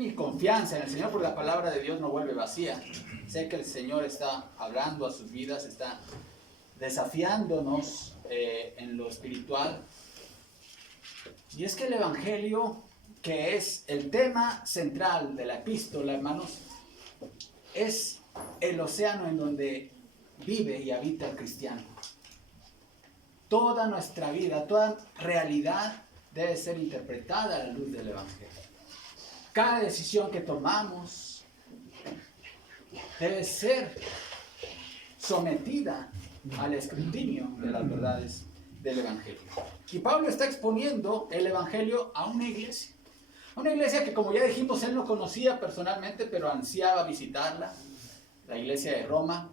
mi confianza en el Señor, porque la palabra de Dios no vuelve vacía. Sé que el Señor está hablando a sus vidas, está desafiándonos en lo espiritual. Y es que el Evangelio, que es el tema central de la epístola, hermanos, es el océano en donde vive y habita el cristiano. Toda nuestra vida, toda realidad debe ser interpretada a la luz del Evangelio. Cada decisión que tomamos debe ser sometida al escrutinio de las verdades del Evangelio. Y Pablo está exponiendo el Evangelio a una iglesia. Una iglesia que, como ya dijimos, él no conocía personalmente, pero ansiaba visitarla, la iglesia de Roma.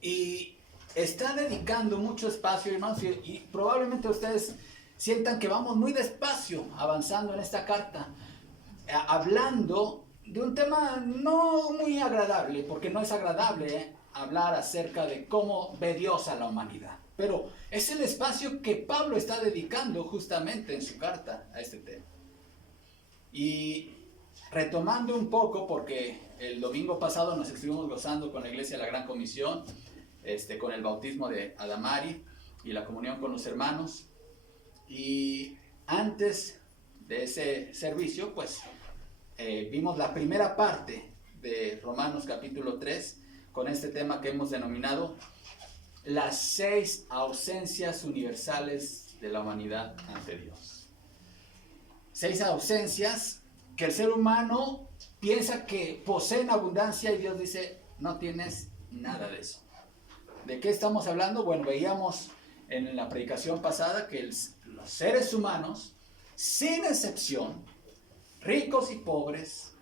Y está dedicando mucho espacio, hermanos, y probablemente ustedes sientan que vamos muy despacio avanzando en esta carta, hablando de un tema no muy agradable, porque no es agradable hablar acerca de cómo ve Dios a la humanidad. Pero es el espacio que Pablo está dedicando justamente en su carta a este tema. Y retomando un poco, porque el domingo pasado nos estuvimos gozando con la iglesia de la Gran Comisión, con el bautismo de Adamari y la comunión con los hermanos. Y antes de ese servicio, pues vimos la primera parte de Romanos capítulo 3, con este tema que hemos denominado las 6 ausencias universales de la humanidad ante Dios. 6 ausencias que el ser humano piensa que poseen abundancia y Dios dice, no tienes nada de eso. ¿De qué estamos hablando? Bueno, veíamos en la predicación pasada que los seres humanos, sin excepción, ricos y pobres,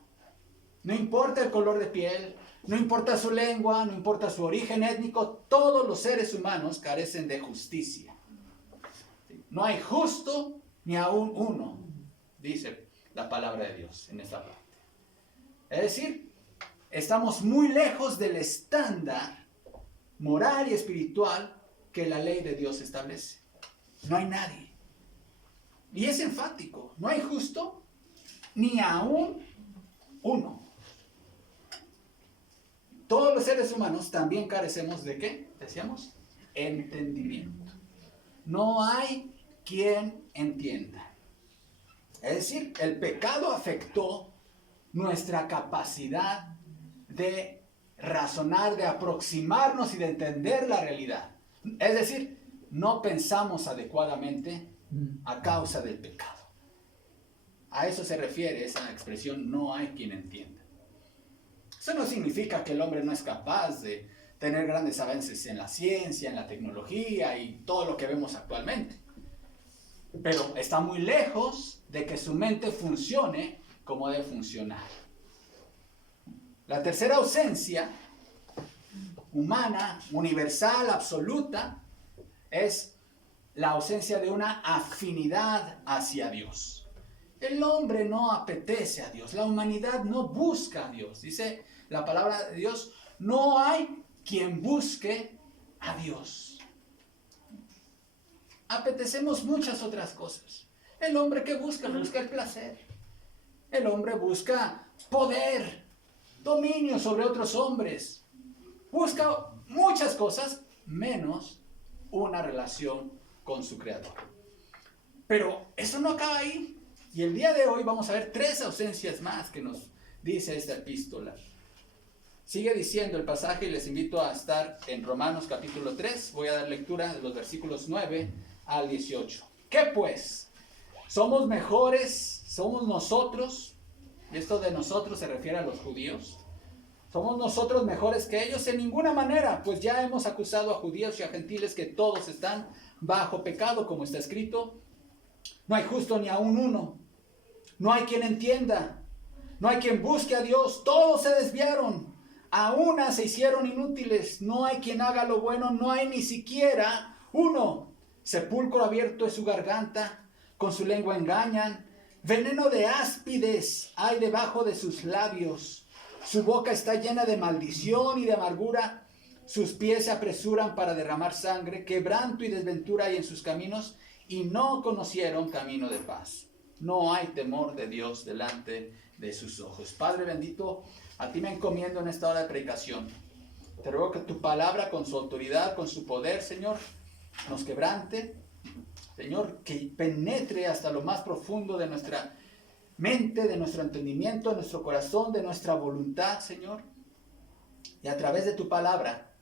no importa el color de piel, no importa su lengua, no importa su origen étnico, todos los seres humanos carecen de justicia. No hay justo ni aún uno, dice la palabra de Dios en esta parte. Es decir, estamos muy lejos del estándar moral y espiritual que la ley de Dios establece. No hay nadie. Y es enfático, no hay justo ni aún uno. Todos los seres humanos también carecemos de ¿qué? Decíamos, entendimiento. No hay quien entienda. Es decir, el pecado afectó nuestra capacidad de razonar, de aproximarnos y de entender la realidad. Es decir, no pensamos adecuadamente a causa del pecado. A eso se refiere esa expresión, no hay quien entienda. Eso no significa que el hombre no es capaz de tener grandes avances en la ciencia, en la tecnología y todo lo que vemos actualmente. Pero está muy lejos de que su mente funcione como debe funcionar. La tercera ausencia humana, universal, absoluta, es la ausencia de una afinidad hacia Dios. El hombre no apetece a Dios, la humanidad no busca a Dios. Dice la palabra de Dios, no hay quien busque a Dios. Apetecemos muchas otras cosas. El hombre que busca el placer. El hombre busca poder, dominio sobre otros hombres. Busca muchas cosas menos una relación con su Creador. Pero eso no acaba ahí. Y el día de hoy vamos a ver 3 ausencias más que nos dice esta epístola. Sigue diciendo el pasaje y les invito a estar en Romanos capítulo 3. Voy a dar lectura de los versículos 9 al 18. ¿Qué pues? ¿Somos mejores? ¿Somos nosotros? Y esto de nosotros se refiere a los judíos. ¿Somos nosotros mejores que ellos? En ninguna manera, pues ya hemos acusado a judíos y a gentiles que todos están bajo pecado, como está escrito. No hay justo ni aún uno. No hay quien entienda. No hay quien busque a Dios. Todos se desviaron. A una se hicieron inútiles. No hay quien haga lo bueno. No hay ni siquiera uno. Sepulcro abierto es su garganta. Con su lengua engañan. Veneno de áspides hay debajo de sus labios. Su boca está llena de maldición y de amargura. Sus pies se apresuran para derramar sangre. Quebranto y desventura hay en sus caminos. Y no conocieron camino de paz. No hay temor de Dios delante de sus ojos. Padre bendito, a ti me encomiendo en esta hora de predicación. Te ruego que tu palabra con su autoridad, con su poder, Señor, nos quebrante. Señor, que penetre hasta lo más profundo de nuestra mente, de nuestro entendimiento, de nuestro corazón, de nuestra voluntad, Señor. Y a través de tu palabra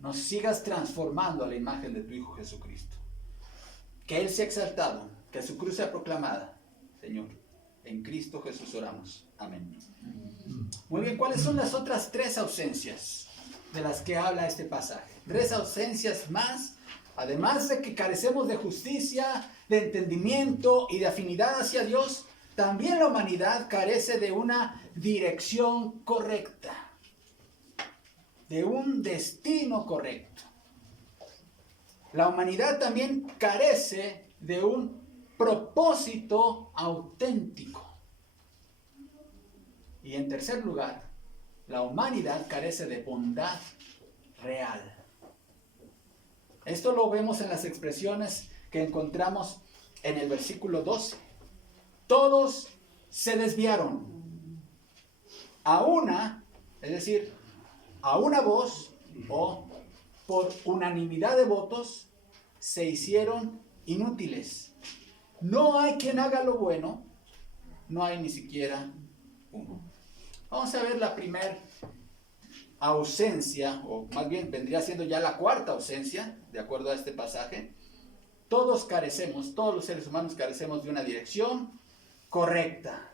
nos sigas transformando a la imagen de tu Hijo Jesucristo. Que Él sea exaltado, que su cruz sea proclamada, Señor. En Cristo Jesús oramos. Amén. Muy bien, ¿cuáles son las otras 3 ausencias de las que habla este pasaje? 3 ausencias más, además de que carecemos de justicia, de entendimiento y de afinidad hacia Dios, también la humanidad carece de una dirección correcta, de un destino correcto. La humanidad también carece de un propósito auténtico. Y en tercer lugar, la humanidad carece de bondad real. Esto lo vemos en las expresiones que encontramos en el versículo 12. Todos se desviaron a una, es decir, a una voz o por unanimidad de votos, se hicieron inútiles. No hay quien haga lo bueno, no hay ni siquiera uno. Vamos a ver la primera ausencia, o más bien vendría siendo ya la 4ª ausencia, de acuerdo a este pasaje. Todos carecemos, todos los seres humanos carecemos de una dirección correcta.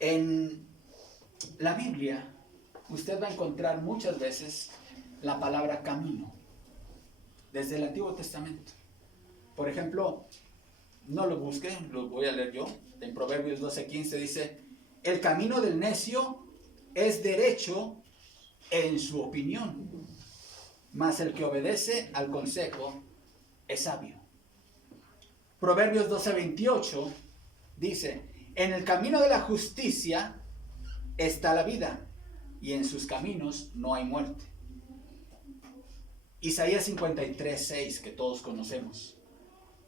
En la Biblia, usted va a encontrar muchas veces la palabra camino, desde el Antiguo Testamento. Por ejemplo, no lo busque, lo voy a leer yo. En Proverbios 12:15 dice: el camino del necio es derecho en su opinión, mas el que obedece al consejo es sabio. Proverbios 12:28 dice: en el camino de la justicia está la vida, y en sus caminos no hay muerte. Isaías 53:6, que todos conocemos.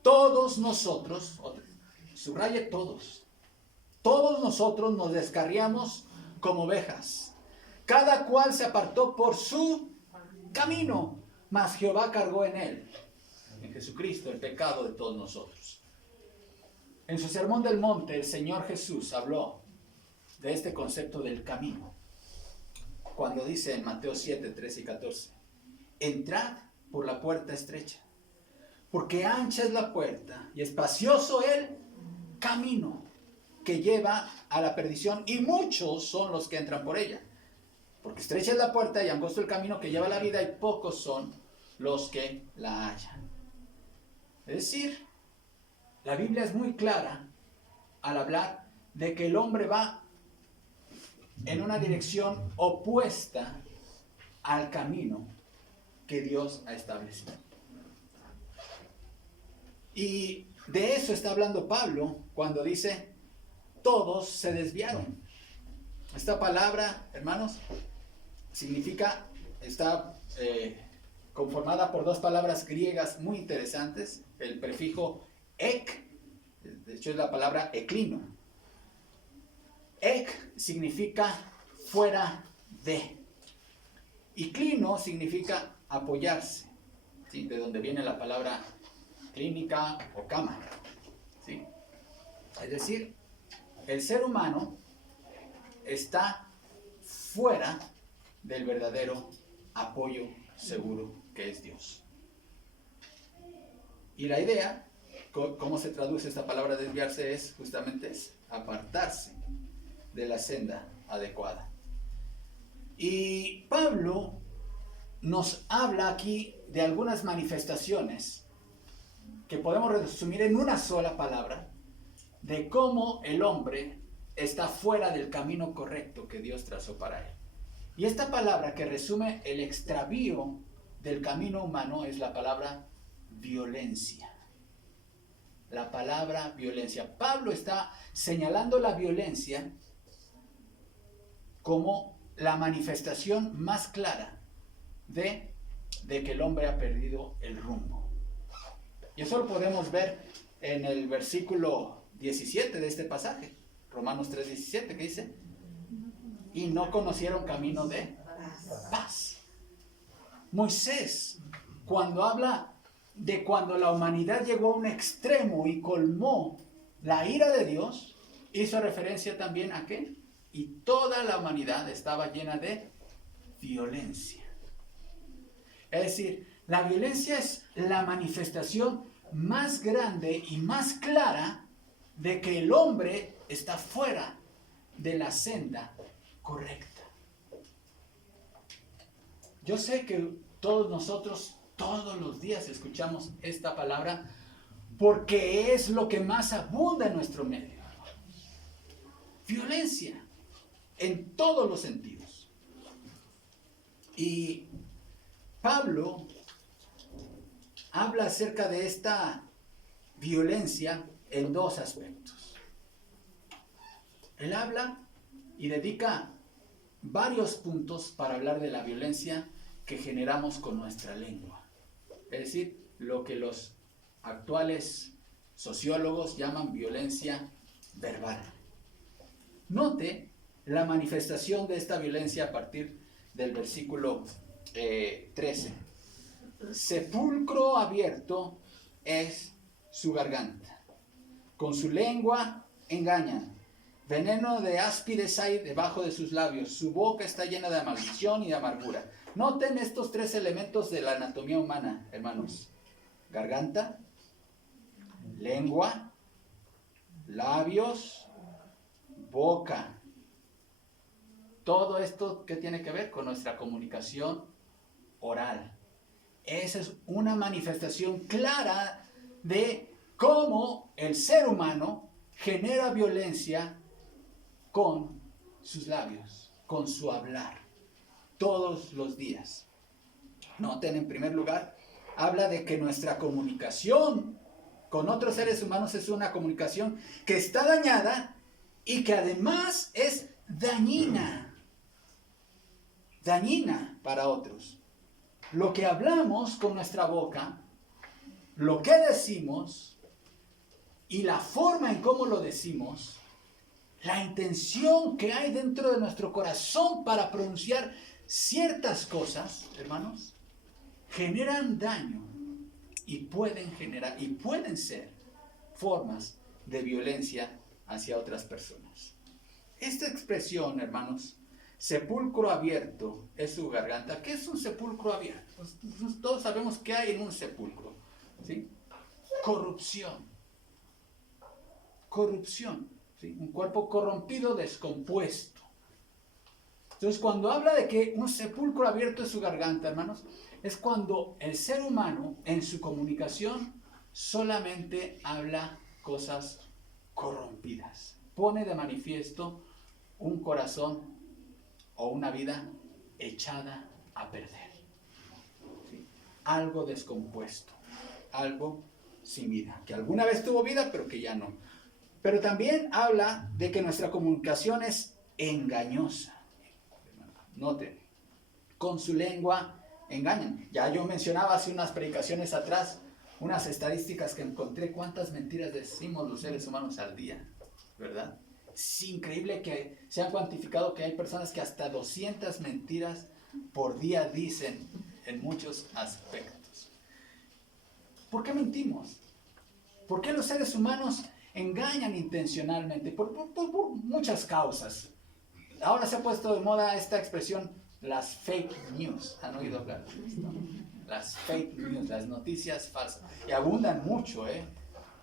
Todos nosotros, subraye todos nosotros nos descarriamos como ovejas. Cada cual se apartó por su camino, mas Jehová cargó en él, en Jesucristo, el pecado de todos nosotros. En su sermón del monte, el Señor Jesús habló de este concepto del camino, cuando dice en Mateo 7:13 y 14: entrad por la puerta estrecha, porque ancha es la puerta y espacioso el camino que lleva a la perdición, y muchos son los que entran por ella. Porque estrecha es la puerta y angosto el camino que lleva a la vida, y pocos son los que la hallan. Es decir, la Biblia es muy clara al hablar de que el hombre va en una dirección opuesta al camino que Dios ha establecido. Y de eso está hablando Pablo cuando dice: todos se desviaron. Esta palabra, hermanos, significa, está conformada por 2 palabras griegas muy interesantes. El prefijo ek, de hecho es la palabra eclino. Ek significa fuera de, y clino significa apoyarse, ¿sí? De donde viene la palabra clínica o cama, ¿sí? Es decir, el ser humano está fuera del verdadero apoyo seguro que es Dios. Y la idea, cómo se traduce esta palabra desviarse, es justamente eso: apartarse de la senda adecuada. Y Pablo nos habla aquí de algunas manifestaciones que podemos resumir en una sola palabra, de cómo el hombre está fuera del camino correcto que Dios trazó para él. Y esta palabra que resume el extravío del camino humano es la palabra violencia. La palabra violencia. Pablo está señalando la violencia como la manifestación más clara de que el hombre ha perdido el rumbo. Y eso lo podemos ver en el versículo 17 de este pasaje, Romanos 3:17, que dice, y no conocieron camino de paz. Moisés, cuando habla de cuando la humanidad llegó a un extremo y colmó la ira de Dios, hizo referencia también a qué, y toda la humanidad estaba llena de violencia. Es decir, la violencia es la manifestación más grande y más clara de que el hombre está fuera de la senda correcta. Yo sé que todos nosotros, todos los días escuchamos esta palabra porque es lo que más abunda en nuestro medio. Violencia en todos los sentidos. Y Pablo habla acerca de esta violencia en dos aspectos. Él habla y dedica varios puntos para hablar de la violencia que generamos con nuestra lengua. Es decir, lo que los actuales sociólogos llaman violencia verbal. Note la manifestación de esta violencia a partir del versículo 13. Sepulcro abierto es su garganta. Con su lengua engañan. Veneno de áspides hay debajo de sus labios. Su boca está llena de maldición y de amargura. Noten estos tres elementos de la anatomía humana, hermanos. Garganta, lengua, labios, boca. Todo esto, ¿qué tiene que ver? Con nuestra comunicación oral. Esa es una manifestación clara de cómo el ser humano genera violencia con sus labios, con su hablar, todos los días. Noten, en primer lugar, habla de que nuestra comunicación con otros seres humanos es una comunicación que está dañada y que además es dañina para otros. Lo que hablamos con nuestra boca, lo que decimos y la forma en cómo lo decimos, la intención que hay dentro de nuestro corazón para pronunciar ciertas cosas, hermanos, generan daño y pueden ser formas de violencia hacia otras personas. Esta expresión, hermanos, sepulcro abierto es su garganta. ¿Qué es un sepulcro abierto? Pues todos sabemos qué hay en un sepulcro, ¿sí? Corrupción. ¿Sí? Un cuerpo corrompido, descompuesto. Entonces, cuando habla de que un sepulcro abierto es su garganta, hermanos, es cuando el ser humano en su comunicación solamente habla cosas corrompidas. Pone de manifiesto un corazón o una vida echada a perder. ¿Sí? Algo descompuesto, algo sin vida, que alguna vez tuvo vida, pero que ya no. Pero también habla de que nuestra comunicación es engañosa. Noten, con su lengua engañan. Ya yo mencionaba hace unas predicaciones atrás unas estadísticas que encontré, cuántas mentiras decimos los seres humanos al día, ¿verdad? Es increíble que se han cuantificado que hay personas que hasta 200 mentiras por día dicen en muchos aspectos. ¿Por qué mentimos? ¿Por qué los seres humanos engañan intencionalmente? Por muchas causas. Ahora se ha puesto de moda esta expresión, las fake news. ¿Han oído hablar de esto? Las fake news, las noticias falsas. Y abundan mucho,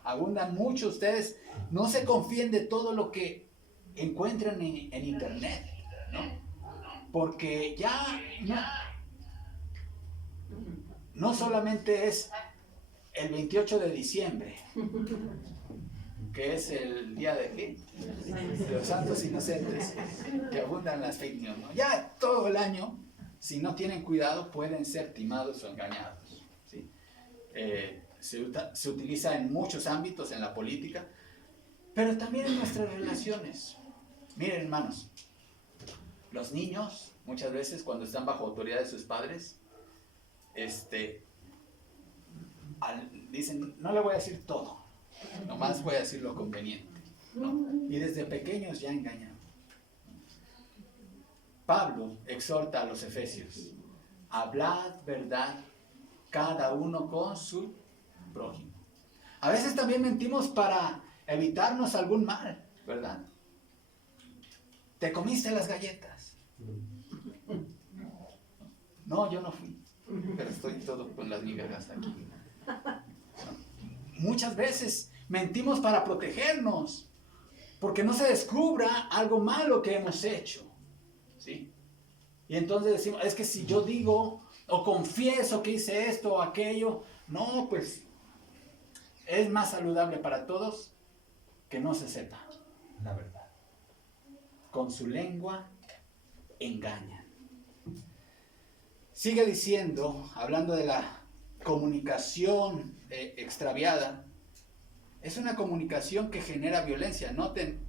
abundan mucho. Ustedes no se confíen de todo lo que encuentran en internet, ¿no? Porque ya no solamente es el 28 de diciembre, que es el día de ¿qué? De los santos inocentes, que abundan las fake news, ¿no? Ya todo el año, si no tienen cuidado, pueden ser timados o engañados, ¿sí? Se utiliza en muchos ámbitos, en la política, pero también en nuestras relaciones. Miren, hermanos, los niños, muchas veces cuando están bajo autoridad de sus padres, dicen, no le voy a decir todo, Nomás voy a decir lo conveniente, ¿no? Y desde pequeños ya engañamos. Pablo exhorta a los efesios: hablad verdad cada uno con su prójimo. A veces también mentimos para evitarnos algún mal, ¿verdad? ¿Te comiste las galletas? No, yo no fui, pero estoy todo con las migajas aquí. Muchas veces mentimos para protegernos, porque no se descubra algo malo que hemos hecho, ¿sí? Y entonces decimos, es que si yo digo o confieso que hice esto o aquello, no, pues es más saludable para todos que no se sepa la verdad. Con su lengua engañan. Sigue diciendo, hablando de la comunicación extraviada, es una comunicación que genera violencia. Noten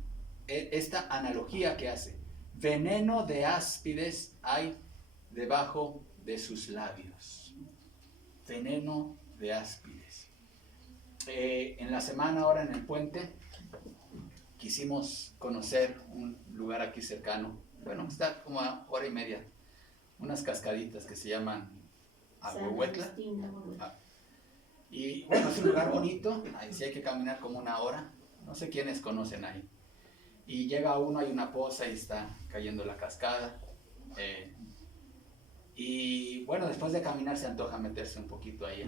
esta analogía que hace: veneno de áspides hay debajo de sus labios. Veneno de áspides. En la semana, ahora en el puente, quisimos conocer un lugar aquí cercano. Bueno, está como a hora y media. Unas cascaditas que se llaman Ahuehuetla. Y bueno, es un lugar bonito. Ahí sí hay que caminar como una hora. No sé quiénes conocen ahí. Y llega uno, hay una poza y está cayendo la cascada. Y bueno, después de caminar se antoja meterse un poquito ahí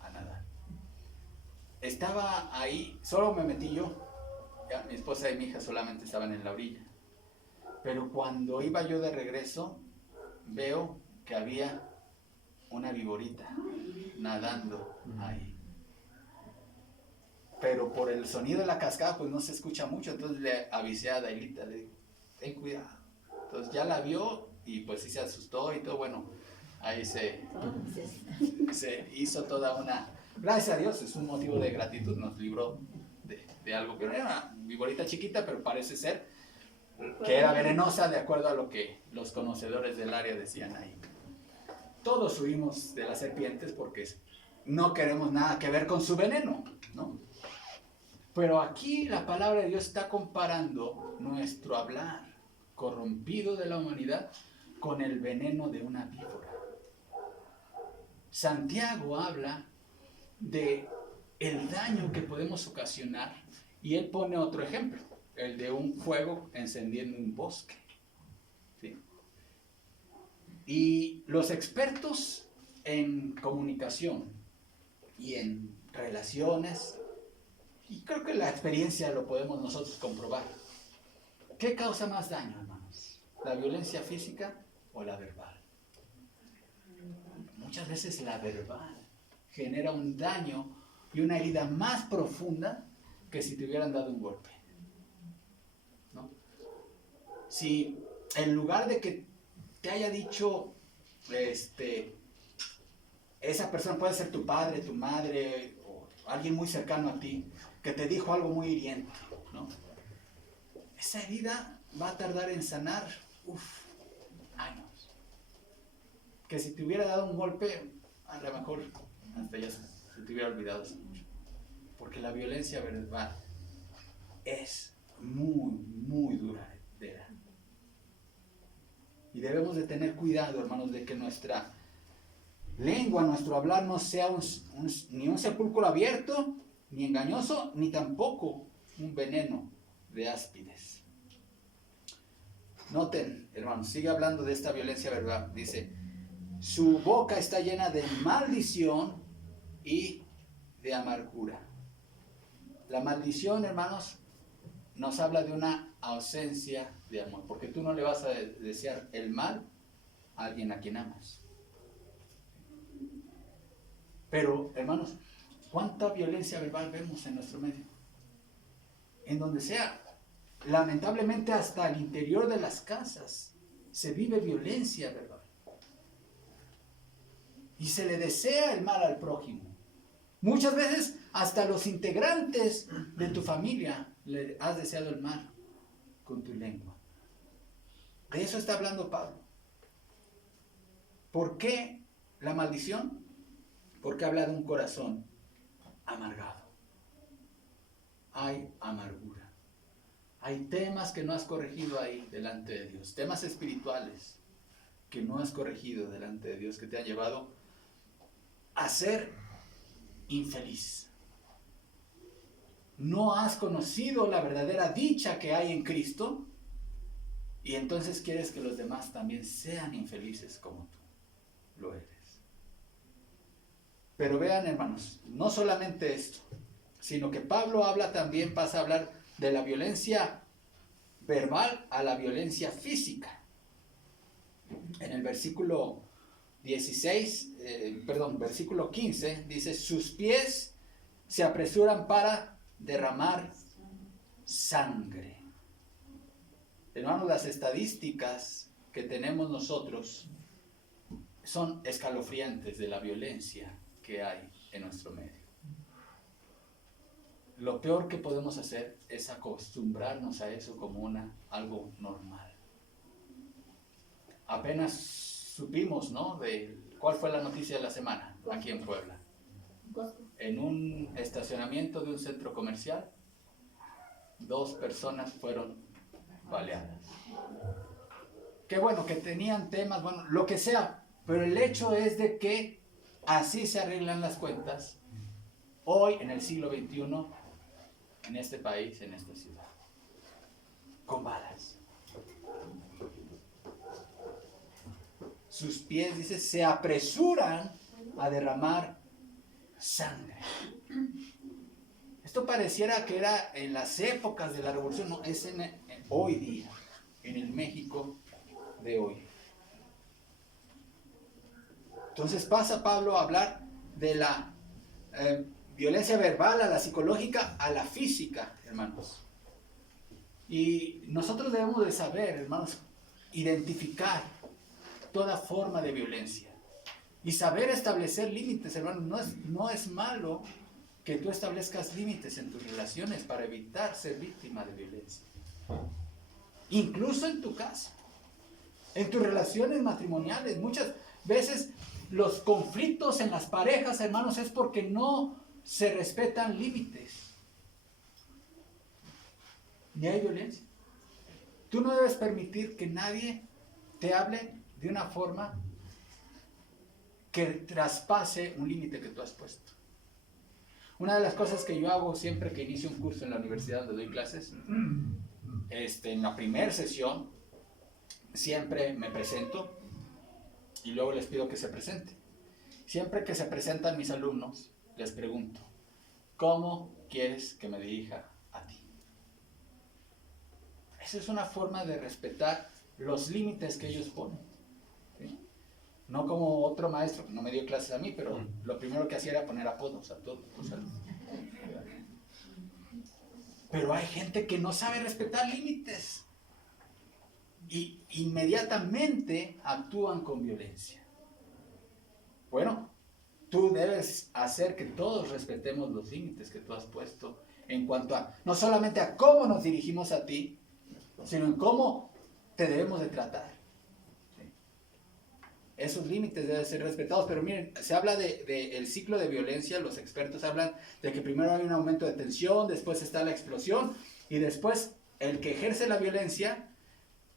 a nadar. Estaba ahí, solo me metí yo. Ya, mi esposa y mi hija solamente estaban en la orilla. Pero cuando iba yo de regreso, veo que había una viborita nadando ahí. Pero por el sonido de la cascada pues no se escucha mucho, entonces le avisé a Dailita, le digo, ten cuidado. Entonces ya la vio y pues sí se asustó y todo. Bueno, ahí se hizo toda una... Gracias a Dios, es un motivo de gratitud, nos libró de algo, pero era una viborita chiquita, pero parece ser que era venenosa, de acuerdo a lo que los conocedores del área decían ahí. Todos huimos de las serpientes porque no queremos nada que ver con su veneno, ¿no? Pero aquí la palabra de Dios está comparando nuestro hablar corrompido de la humanidad con el veneno de una víbora. Santiago habla de el daño que podemos ocasionar y él pone otro ejemplo, el de un fuego encendiendo un bosque, ¿sí? Y los expertos en comunicación y en relaciones, y creo que la experiencia lo podemos nosotros comprobar, ¿qué causa más daño, hermanos? ¿La violencia física o la verbal? Muchas veces la verbal genera un daño y una herida más profunda que si te hubieran dado un golpe, ¿no? Si en lugar de que te haya dicho, esa persona puede ser tu padre, tu madre, o alguien muy cercano a ti, que te dijo algo muy hiriente, ¿no? Esa herida va a tardar en sanar, años. Que si te hubiera dado un golpe, a lo mejor hasta ya se te hubiera olvidado eso mucho. Porque la violencia verbal es muy, muy duradera. Y debemos de tener cuidado, hermanos, de que nuestra lengua, nuestro hablar no sea ni un sepulcro abierto, ni engañoso, ni tampoco un veneno de áspides. Noten, hermanos, sigue hablando de esta violencia verbal. Dice, su boca está llena de maldición y de amargura. La maldición, hermanos, nos habla de una ausencia de amor, porque tú no le vas a desear el mal a alguien a quien amas. Pero, hermanos, ¿cuánta violencia verbal vemos en nuestro medio? En donde sea, lamentablemente hasta al interior de las casas se vive violencia verbal. Y se le desea el mal al prójimo. Muchas veces hasta los integrantes de tu familia le has deseado el mal con tu lengua. De eso está hablando Pablo. ¿Por qué la maldición? Porque habla de un corazón amargado. hay amargura. Hay temas que no has corregido ahí delante de Dios, temas espirituales que no has corregido delante de Dios, que te han llevado a ser infeliz. No has conocido la verdadera dicha que hay en Cristo y entonces quieres que los demás también sean infelices como tú lo eres. Pero vean, hermanos, no solamente esto, sino que Pablo habla también, pasa a hablar de la violencia verbal a la violencia física. En el versículo 15, dice, sus pies se apresuran para derramar sangre. Hermanos, las estadísticas que tenemos nosotros son escalofriantes de la violencia que hay en nuestro medio. Lo peor que podemos hacer es acostumbrarnos a eso como algo normal. Apenas supimos, ¿no?, de cuál fue la noticia de la semana aquí en Puebla. En un estacionamiento de un centro comercial, 2 personas fueron baleadas. Qué bueno, que tenían temas, bueno, lo que sea, pero el hecho es de que así se arreglan las cuentas hoy en el siglo XXI, en este país, en esta ciudad, con balas. Sus pies, dice, se apresuran a derramar sangre. Esto pareciera que era en las épocas de la revolución, no, es hoy día, en el México de hoy. Entonces pasa Pablo a hablar de la violencia verbal, a la psicológica, a la física, hermanos. Y nosotros debemos de saber, hermanos, identificar toda forma de violencia y saber establecer límites, hermanos. No es malo que tú establezcas límites en tus relaciones para evitar ser víctima de violencia. Incluso en tu casa, en tus relaciones matrimoniales. Muchas veces los conflictos en las parejas, hermanos, es porque no se respetan límites. Ni hay violencia. Tú no debes permitir que nadie te hable de una forma que traspase un límite que tú has puesto. Una de las cosas que yo hago siempre que inicio un curso en la universidad donde doy clases, en la primera sesión, siempre me presento y luego les pido que se presenten. Siempre que se presentan mis alumnos, les pregunto, ¿cómo quieres que me dirija a ti? Esa es una forma de respetar los límites que ellos ponen, ¿sí? No como otro maestro que no me dio clases a mí, pero lo primero que hacía era poner apodos a todos los alumnos. Pero hay gente que no sabe respetar límites y inmediatamente actúan con violencia. Bueno, tú debes hacer que todos respetemos los límites que tú has puesto en cuanto a, no solamente a cómo nos dirigimos a ti, sino en cómo te debemos de tratar. ¿Sí? Esos límites deben ser respetados, pero miren, se habla del ciclo de violencia. Los expertos hablan de que primero hay un aumento de tensión, después está la explosión y después el que ejerce la violencia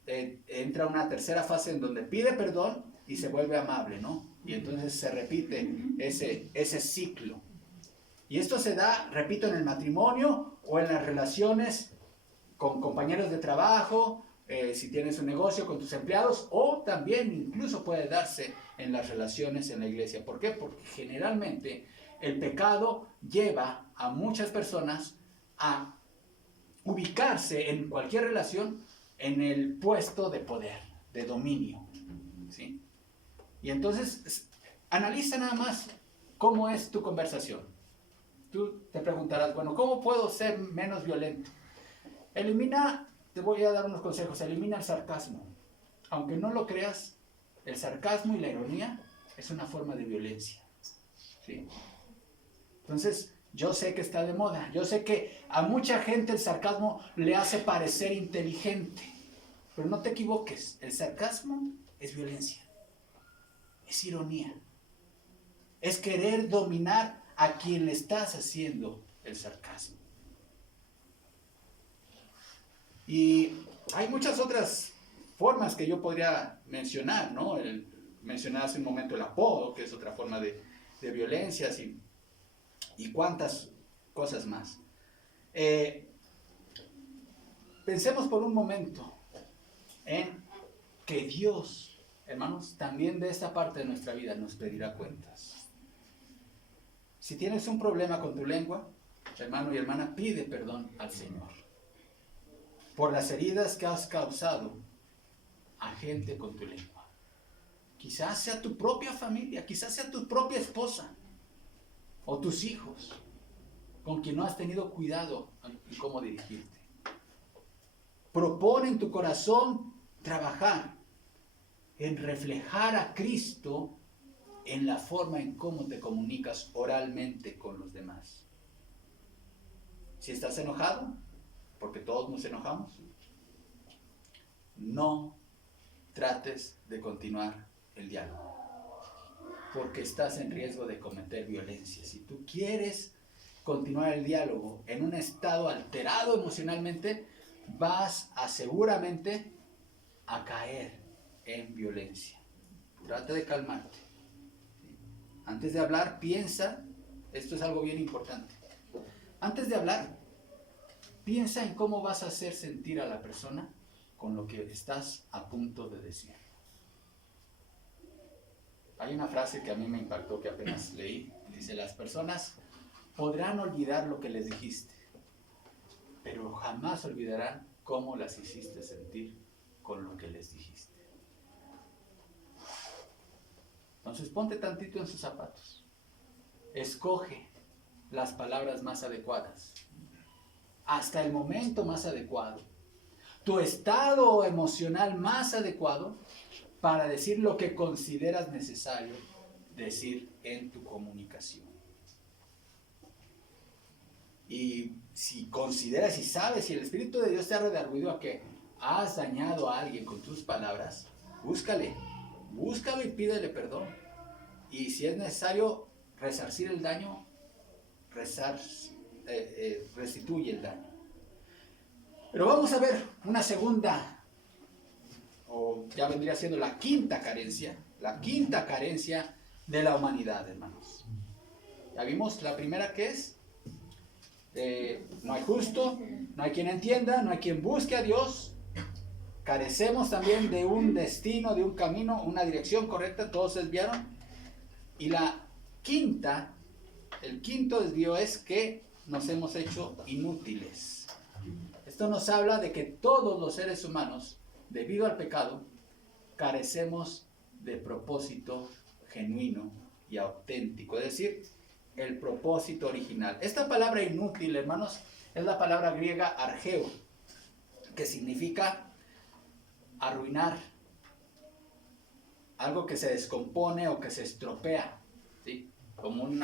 entra a una tercera fase en donde pide perdón y se vuelve amable, ¿no? Y entonces se repite ese ciclo. Y esto se da, repito, en el matrimonio o en las relaciones con compañeros de trabajo, si tienes un negocio con tus empleados, o también incluso puede darse en las relaciones en la iglesia. ¿Por qué? Porque generalmente el pecado lleva a muchas personas a ubicarse en cualquier relación en el puesto de poder, de dominio, ¿sí? Y entonces analiza nada más cómo es tu conversación. Tú te preguntarás, bueno, ¿cómo puedo ser menos violento? Te voy a dar unos consejos, elimina el sarcasmo. Aunque no lo creas, el sarcasmo y la ironía es una forma de violencia, ¿sí? Entonces, yo sé que está de moda, yo sé que a mucha gente el sarcasmo le hace parecer inteligente, pero no te equivoques, el sarcasmo es violencia, es ironía, es querer dominar a quien le estás haciendo el sarcasmo. Y hay muchas otras formas que yo podría mencionar, ¿no? Mencioné hace un momento el apodo, que es otra forma de violencias y cuántas cosas más. Pensemos por un momento en que Dios, hermanos, también de esta parte de nuestra vida nos pedirá cuentas. Si tienes un problema con tu lengua, hermano y hermana, pide perdón al Señor por las heridas que has causado a gente con tu lengua. Quizás sea tu propia familia, quizás sea tu propia esposa o tus hijos con quien no has tenido cuidado en cómo dirigirte. Propone en tu corazón trabajar en reflejar a Cristo en la forma en cómo te comunicas oralmente con los demás. Si estás enojado, porque todos nos enojamos, no trates de continuar el diálogo, porque estás en riesgo de cometer violencia. Si tú quieres continuar el diálogo en un estado alterado emocionalmente, vas a seguramente a caer en violencia. Trata de calmarte. Antes de hablar, piensa, esto es algo bien importante. Antes de hablar, piensa en cómo vas a hacer sentir a la persona con lo que estás a punto de decir. Hay una frase que a mí me impactó, que apenas leí. Dice, las personas podrán olvidar lo que les dijiste, pero jamás olvidarán cómo las hiciste sentir con lo que les dijiste. Entonces ponte tantito en sus zapatos. Escoge las palabras más adecuadas, hasta el momento más adecuado, tu estado emocional más adecuado para decir lo que consideras necesario decir en tu comunicación. Y si consideras y sabes, si el Espíritu de Dios te ha redarguido a que has dañado a alguien con tus palabras, búscalo y pídele perdón. Y si es necesario resarcir el daño, restituye el daño. Pero vamos a ver una segunda, o ya vendría siendo la quinta carencia de la humanidad, hermanos. Ya vimos la primera, que es, no hay justo, no hay quien entienda, no hay quien busque a Dios. Carecemos también de un destino, de un camino, una dirección correcta, todos se desviaron. Y la quinta, el quinto desvío es que nos hemos hecho inútiles. Esto nos habla de que todos los seres humanos, debido al pecado, carecemos de propósito genuino y auténtico, es decir, el propósito original. Esta palabra inútil, hermanos, es la palabra griega argeo, que significa arruinar, algo que se descompone o que se estropea, ¿sí? Como un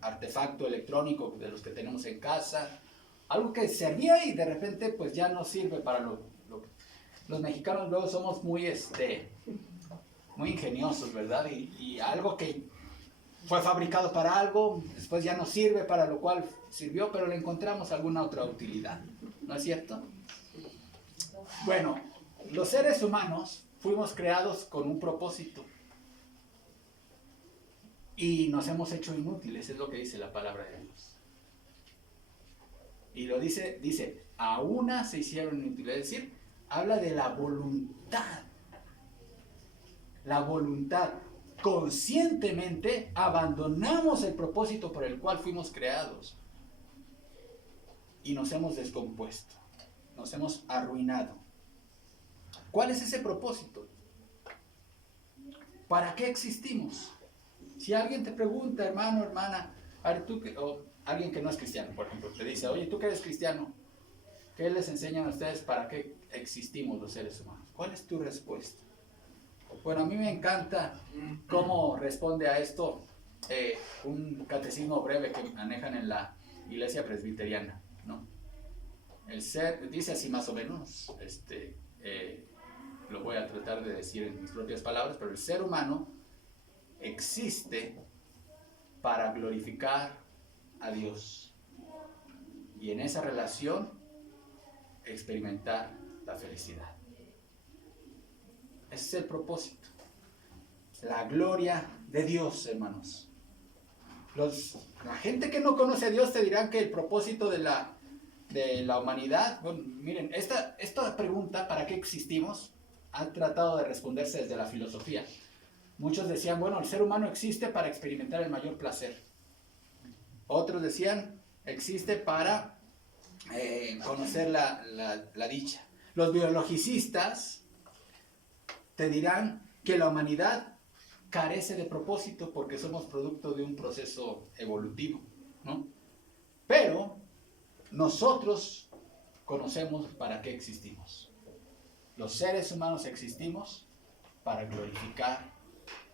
artefacto electrónico de los que tenemos en casa, algo que servía y de repente pues ya no sirve para los mexicanos luego somos muy ingeniosos, ¿verdad? Y algo que fue fabricado para algo, después ya no sirve para lo cual sirvió, pero le encontramos alguna otra utilidad, ¿no es cierto? Bueno, los seres humanos fuimos creados con un propósito y nos hemos hecho inútiles, es lo que dice la palabra de Dios. Y lo dice, a una se hicieron inútiles, es decir, habla de la voluntad. La voluntad. Conscientemente abandonamos el propósito por el cual fuimos creados y nos hemos descompuesto, nos hemos arruinado. ¿Cuál es ese propósito? ¿Para qué existimos? Si alguien te pregunta, hermano, hermana, a ver, o alguien que no es cristiano, por ejemplo, te dice, oye, tú que eres cristiano, ¿qué les enseñan a ustedes para qué existimos los seres humanos? ¿Cuál es tu respuesta? Bueno, a mí me encanta cómo responde a esto un catecismo breve que manejan en la iglesia presbiteriana, ¿no? El ser, dice así más o menos, lo voy a tratar de decir en mis propias palabras, pero el ser humano existe para glorificar a Dios. Y en esa relación experimentar la felicidad. Ese es el propósito. La gloria de Dios, hermanos. La gente que no conoce a Dios te dirán que el propósito de la humanidad, bueno, miren, esta pregunta, ¿para qué existimos?, ha tratado de responderse desde la filosofía. Muchos decían, bueno, el ser humano existe para experimentar el mayor placer. Otros decían, existe para conocer la dicha. Los biologicistas te dirán que la humanidad carece de propósito porque somos producto de un proceso evolutivo, ¿no? Pero nosotros conocemos para qué existimos. Los seres humanos existimos para glorificar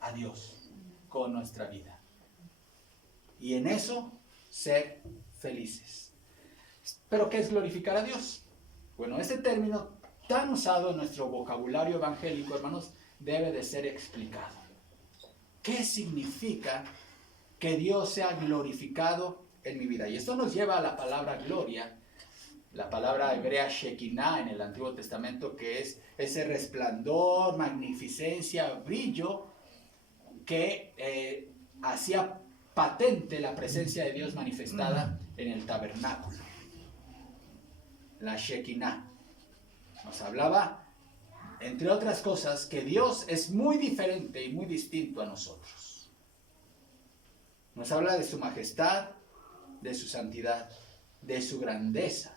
a Dios con nuestra vida. Y en eso ser felices. ¿Pero qué es glorificar a Dios? Bueno, este término tan usado en nuestro vocabulario evangélico, hermanos, debe de ser explicado. ¿Qué significa que Dios sea glorificado en mi vida? Y esto nos lleva a la palabra gloria, la palabra hebrea Shekinah en el Antiguo Testamento, que es ese resplandor, magnificencia, brillo que hacía patente la presencia de Dios manifestada en el tabernáculo. La Shekinah nos hablaba, entre otras cosas, que Dios es muy diferente y muy distinto a nosotros. Nos habla de su majestad, de su santidad, de su grandeza.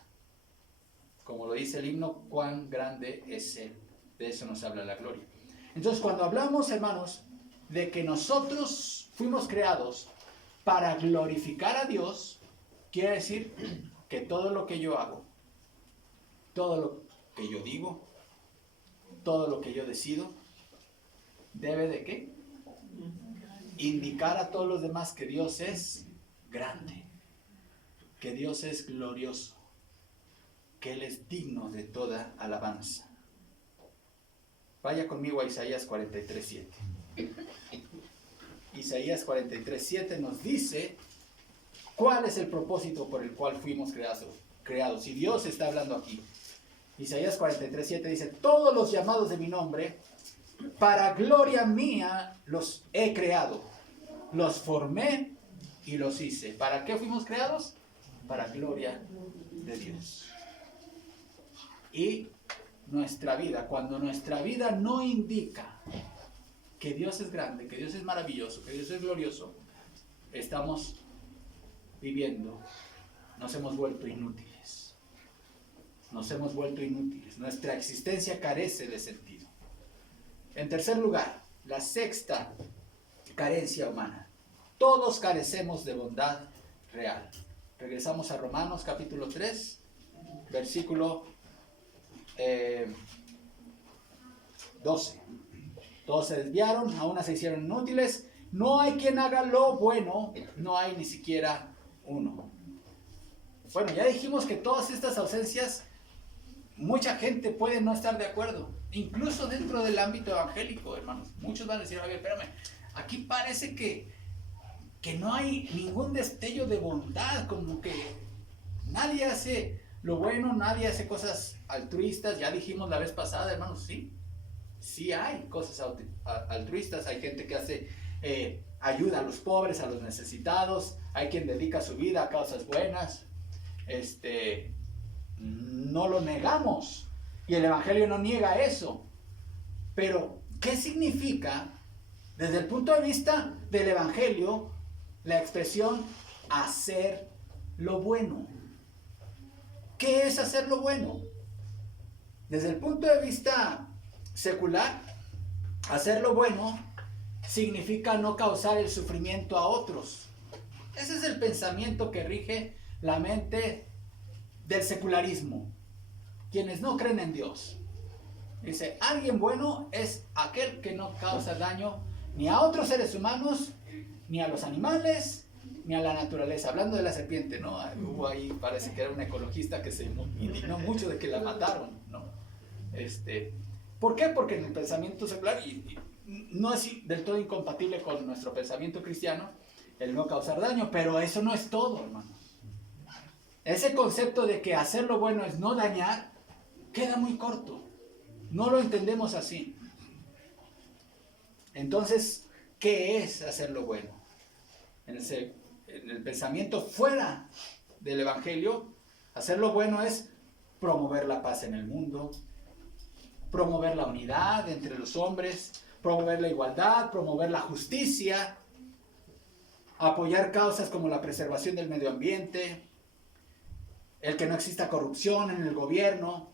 Como lo dice el himno, cuán grande es Él. De eso nos habla la gloria. Entonces, cuando hablamos, hermanos, de que nosotros fuimos creados para glorificar a Dios, quiere decir que todo lo que yo hago, todo lo que yo digo, todo lo que yo decido, debe de ¿qué? Indicar a todos los demás que Dios es grande, que Dios es glorioso, que Él es digno de toda alabanza. Vaya conmigo a Isaías 43:7. Isaías 43:7 nos dice cuál es el propósito por el cual fuimos creados. Y Dios está hablando aquí. Isaías 43:7 dice, todos los llamados de mi nombre, para gloria mía los he creado, los formé y los hice. ¿Para qué fuimos creados? Para gloria de Dios. Y nuestra vida, cuando nuestra vida no indica que Dios es grande, que Dios es maravilloso, que Dios es glorioso, estamos viviendo, nos hemos vuelto inútiles. Nos hemos vuelto inútiles. Nuestra existencia carece de sentido. En tercer lugar, la sexta carencia humana. Todos carecemos de bondad real. Regresamos a Romanos capítulo 3, versículo 12. Todos se desviaron, a una se hicieron inútiles. No hay quien haga lo bueno, no hay ni siquiera uno. Bueno, ya dijimos que todas estas ausencias, mucha gente puede no estar de acuerdo, incluso dentro del ámbito evangélico, hermanos. Muchos van a decir, a ver, espérame, aquí parece que no hay ningún destello de bondad, como que nadie hace lo bueno, nadie hace cosas altruistas. Ya dijimos la vez pasada, hermanos, sí hay cosas altruistas, hay gente que hace ayuda a los pobres, a los necesitados, hay quien dedica su vida a causas buenas. No lo negamos y el Evangelio no niega eso, pero ¿qué significa desde el punto de vista del Evangelio la expresión hacer lo bueno? ¿Qué es hacer lo bueno? Desde el punto de vista secular, hacer lo bueno significa no causar el sufrimiento a otros. Ese es el pensamiento que rige la mente del secularismo, quienes no creen en Dios. Dice, alguien bueno es aquel que no causa daño ni a otros seres humanos, ni a los animales, ni a la naturaleza. Hablando de la serpiente, ¿no? Hubo ahí, parece que era un ecologista que se indignó mucho de que la mataron, ¿no? ¿Por qué? Porque en el pensamiento secular, y no es del todo incompatible con nuestro pensamiento cristiano, el no causar daño, pero eso no es todo, hermanos. Ese concepto de que hacer lo bueno es no dañar, queda muy corto. No lo entendemos así. Entonces, ¿qué es hacer lo bueno? En el pensamiento fuera del Evangelio, hacer lo bueno es promover la paz en el mundo, promover la unidad entre los hombres, promover la igualdad, promover la justicia, apoyar causas como la preservación del medio ambiente, el que no exista corrupción en el gobierno,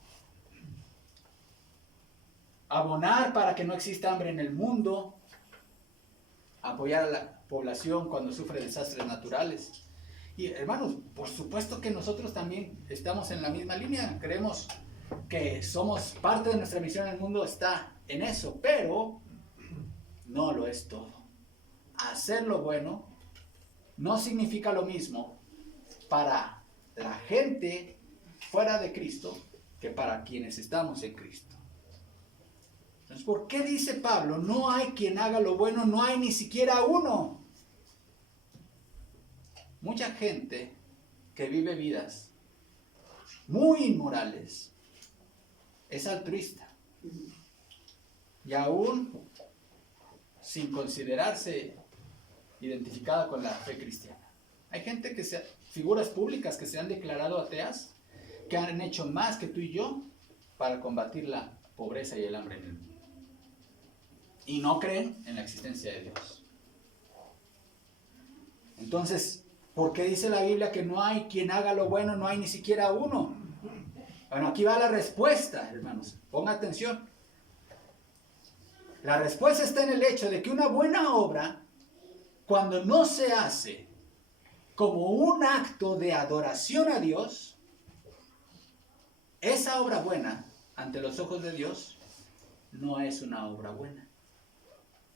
abonar para que no exista hambre en el mundo, apoyar a la población cuando sufre desastres naturales. Y hermanos, por supuesto que nosotros también estamos en la misma línea, creemos que somos parte de nuestra misión en el mundo, está en eso, pero no lo es todo. Hacer lo bueno no significa lo mismo para la gente fuera de Cristo que para quienes estamos en Cristo. Entonces, ¿por qué dice Pablo? No hay quien haga lo bueno, no hay ni siquiera uno. Mucha gente que vive vidas muy inmorales es altruista y aún sin considerarse identificada con la fe cristiana. Hay gente figuras públicas que se han declarado ateas, que han hecho más que tú y yo para combatir la pobreza y el hambre en el mundo. Y no creen en la existencia de Dios. Entonces, ¿por qué dice la Biblia que no hay quien haga lo bueno, no hay ni siquiera uno? Bueno, aquí va la respuesta, hermanos. Ponga atención. La respuesta está en el hecho de que una buena obra, cuando no se hace como un acto de adoración a Dios, esa obra buena, ante los ojos de Dios, no es una obra buena.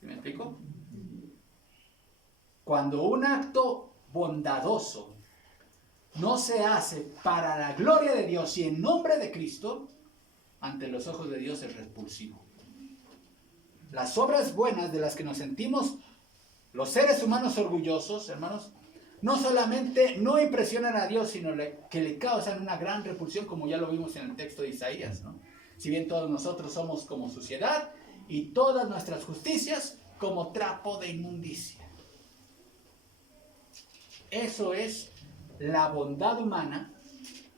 ¿Sí me explico? Cuando un acto bondadoso no se hace para la gloria de Dios y en nombre de Cristo, ante los ojos de Dios es repulsivo. Las obras buenas de las que nos sentimos los seres humanos orgullosos, hermanos, no solamente no impresionan a Dios, sino que le causan una gran repulsión, como ya lo vimos en el texto de Isaías, ¿no? Si bien todos nosotros somos como suciedad y todas nuestras justicias como trapo de inmundicia. Eso es la bondad humana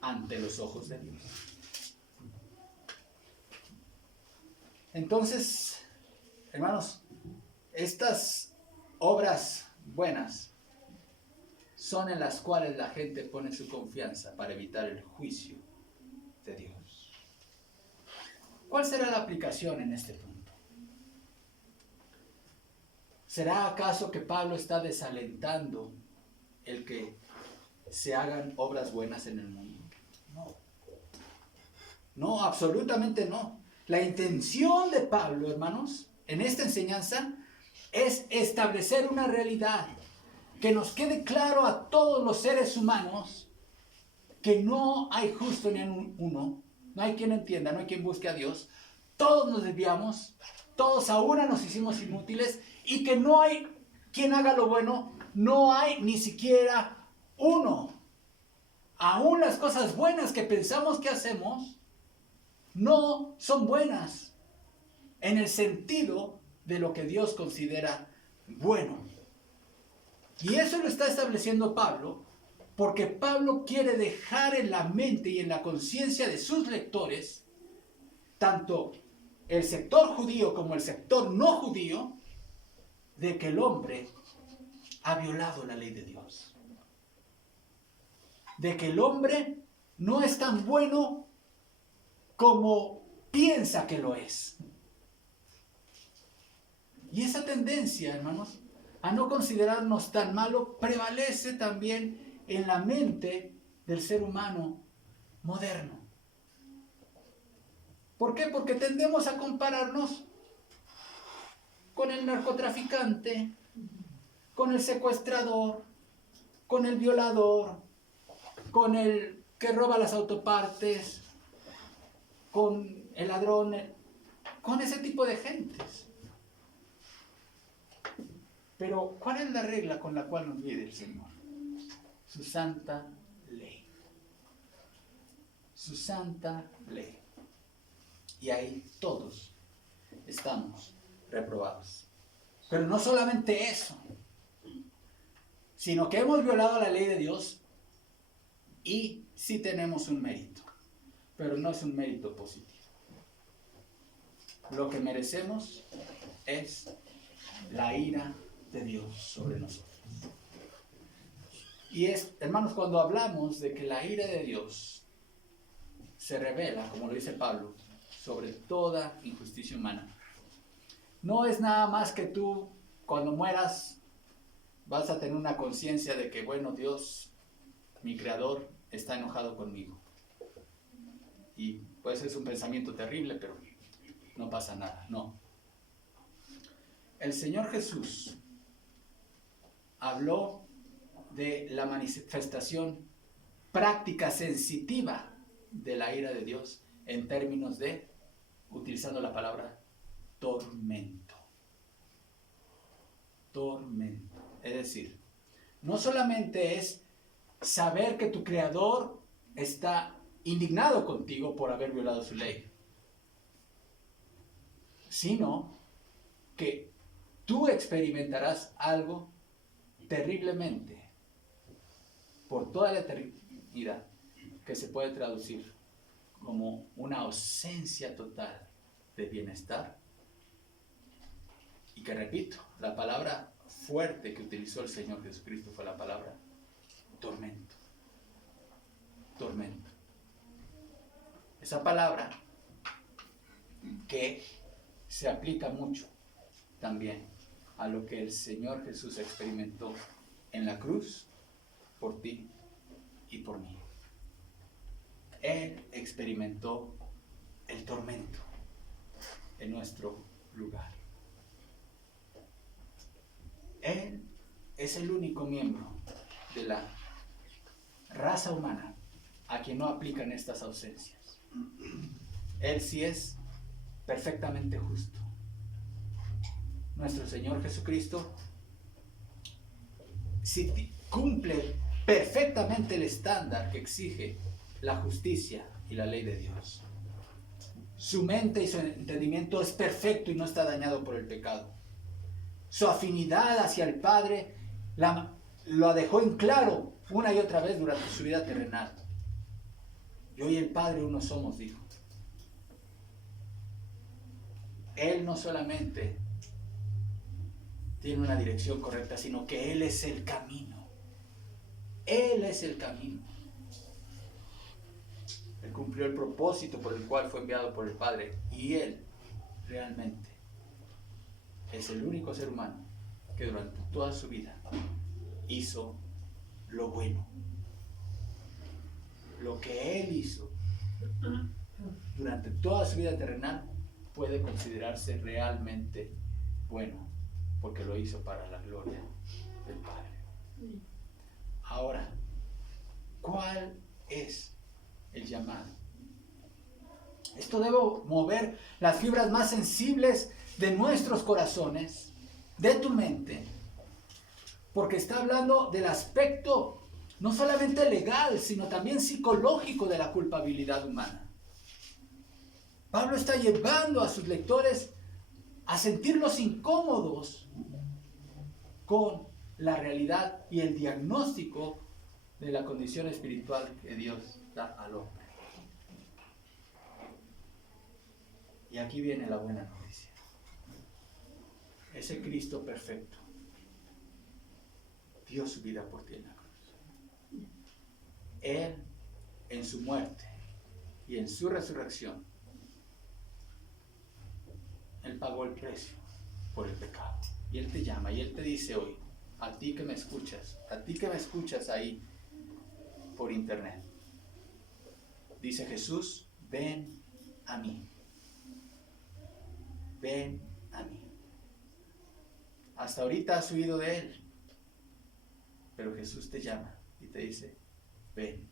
ante los ojos de Dios. Entonces, hermanos, estas obras buenas son en las cuales la gente pone su confianza para evitar el juicio de Dios. ¿Cuál será la aplicación en este punto? ¿Será acaso que Pablo está desalentando el que se hagan obras buenas en el mundo? No. No, absolutamente no. La intención de Pablo, hermanos, en esta enseñanza es establecer una realidad, que nos quede claro a todos los seres humanos que no hay justo ni uno, no hay quien entienda, no hay quien busque a Dios, todos nos desviamos, todos a una nos hicimos inútiles y que no hay quien haga lo bueno, no hay ni siquiera uno. Aún las cosas buenas que pensamos que hacemos no son buenas en el sentido de lo que Dios considera bueno. Y eso lo está estableciendo Pablo, porque Pablo quiere dejar en la mente y en la conciencia de sus lectores, tanto el sector judío como el sector no judío, de que el hombre ha violado la ley de Dios. De que el hombre no es tan bueno como piensa que lo es. Y esa tendencia, hermanos, a no considerarnos tan malo, prevalece también en la mente del ser humano moderno. ¿Por qué? Porque tendemos a compararnos con el narcotraficante, con el secuestrador, con el violador, con el que roba las autopartes, con el ladrón, con ese tipo de gentes. Pero, ¿cuál es la regla con la cual nos guía el Señor? Su santa ley. Su santa ley. y ahí todos estamos reprobados. Pero no solamente eso, sino que hemos violado la ley de Dios y sí tenemos un mérito, pero no es un mérito positivo. Lo que merecemos es la ira de Dios sobre nosotros. Y hermanos, cuando hablamos de que la ira de Dios se revela, como lo dice Pablo, sobre toda injusticia humana, no es nada más que tú, cuando mueras, vas a tener una conciencia de que, bueno, Dios, mi creador, está enojado conmigo. Y pues es un pensamiento terrible, pero no pasa nada, no. El Señor Jesús habló de la manifestación práctica, sensitiva de la ira de Dios en términos de, utilizando la palabra, tormento. Tormento. Es decir, no solamente es saber que tu Creador está indignado contigo por haber violado su ley, sino que tú experimentarás algo terriblemente por toda la eternidad que se puede traducir como una ausencia total de bienestar. Y que repito, la palabra fuerte que utilizó el Señor Jesucristo fue la palabra tormento. Tormento. Esa palabra que se aplica mucho también a lo que el Señor Jesús experimentó en la cruz por ti y por mí. Él experimentó el tormento en nuestro lugar. Él es el único miembro de la raza humana a quien no aplican estas ausencias. Él sí es perfectamente justo. Nuestro Señor Jesucristo sí cumple perfectamente el estándar que exige la justicia y la ley de Dios. Su mente y su entendimiento es perfecto y no está dañado por el pecado. Su afinidad hacia el Padre lo dejó en claro una y otra vez durante su vida terrenal. Yo y el Padre uno somos, dijo. Él no solamente tiene una dirección correcta, sino que Él es el camino. Él es el camino. Él cumplió el propósito por el cual fue enviado por el Padre. Y Él realmente es el único ser humano que durante toda su vida hizo lo bueno. Lo que Él hizo durante toda su vida terrenal puede considerarse realmente bueno, porque lo hizo para la gloria del Padre. Ahora, ¿cuál es el llamado? Esto debe mover las fibras más sensibles de nuestros corazones, de tu mente, porque está hablando del aspecto no solamente legal, sino también psicológico de la culpabilidad humana. Pablo está llevando a sus lectores a sentirlos incómodos con la realidad y el diagnóstico de la condición espiritual que Dios da al hombre. Y aquí viene la buena noticia. Ese Cristo perfecto dio su vida por ti en la cruz. Él, en su muerte y en su resurrección, Él pagó el precio por el pecado. Y Él te llama y Él te dice hoy, a ti que me escuchas ahí por internet, dice Jesús, ven a mí. Ven a mí. Hasta ahorita has huido de Él, pero Jesús te llama y te dice, ven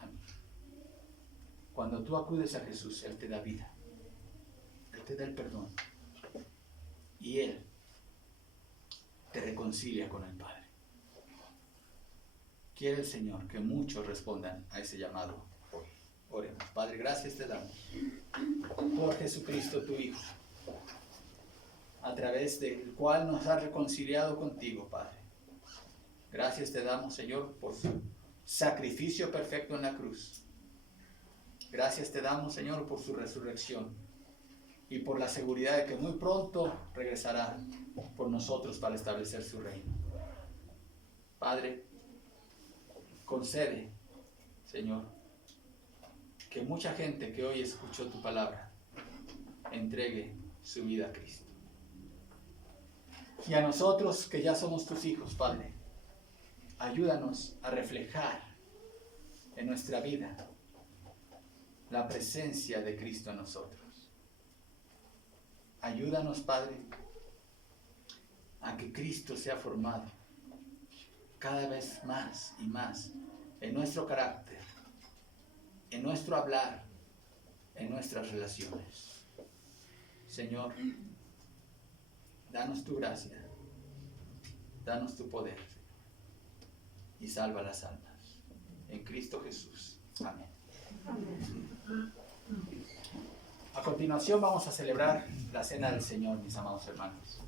a mí. Cuando tú acudes a Jesús, Él te da vida. Él te da el perdón. Y Él te reconcilia con el Padre. Quiere el Señor que muchos respondan a ese llamado hoy. Oremos. Padre, gracias te damos por Jesucristo tu Hijo, a través del cual nos has reconciliado contigo, Padre. Gracias te damos, Señor, por su sacrificio perfecto en la cruz. Gracias te damos, Señor, por su resurrección y por la seguridad de que muy pronto regresará por nosotros para establecer su reino. Padre, concede, Señor, que mucha gente que hoy escuchó tu palabra entregue su vida a Cristo. Y a nosotros que ya somos tus hijos, Padre, ayúdanos a reflejar en nuestra vida la presencia de Cristo en nosotros. Ayúdanos, Padre, a que Cristo sea formado cada vez más y más en nuestro carácter, en nuestro hablar, en nuestras relaciones. Señor, danos tu gracia, danos tu poder y salva las almas. En Cristo Jesús. Amén. A continuación vamos a celebrar la Cena del Señor, mis amados hermanos.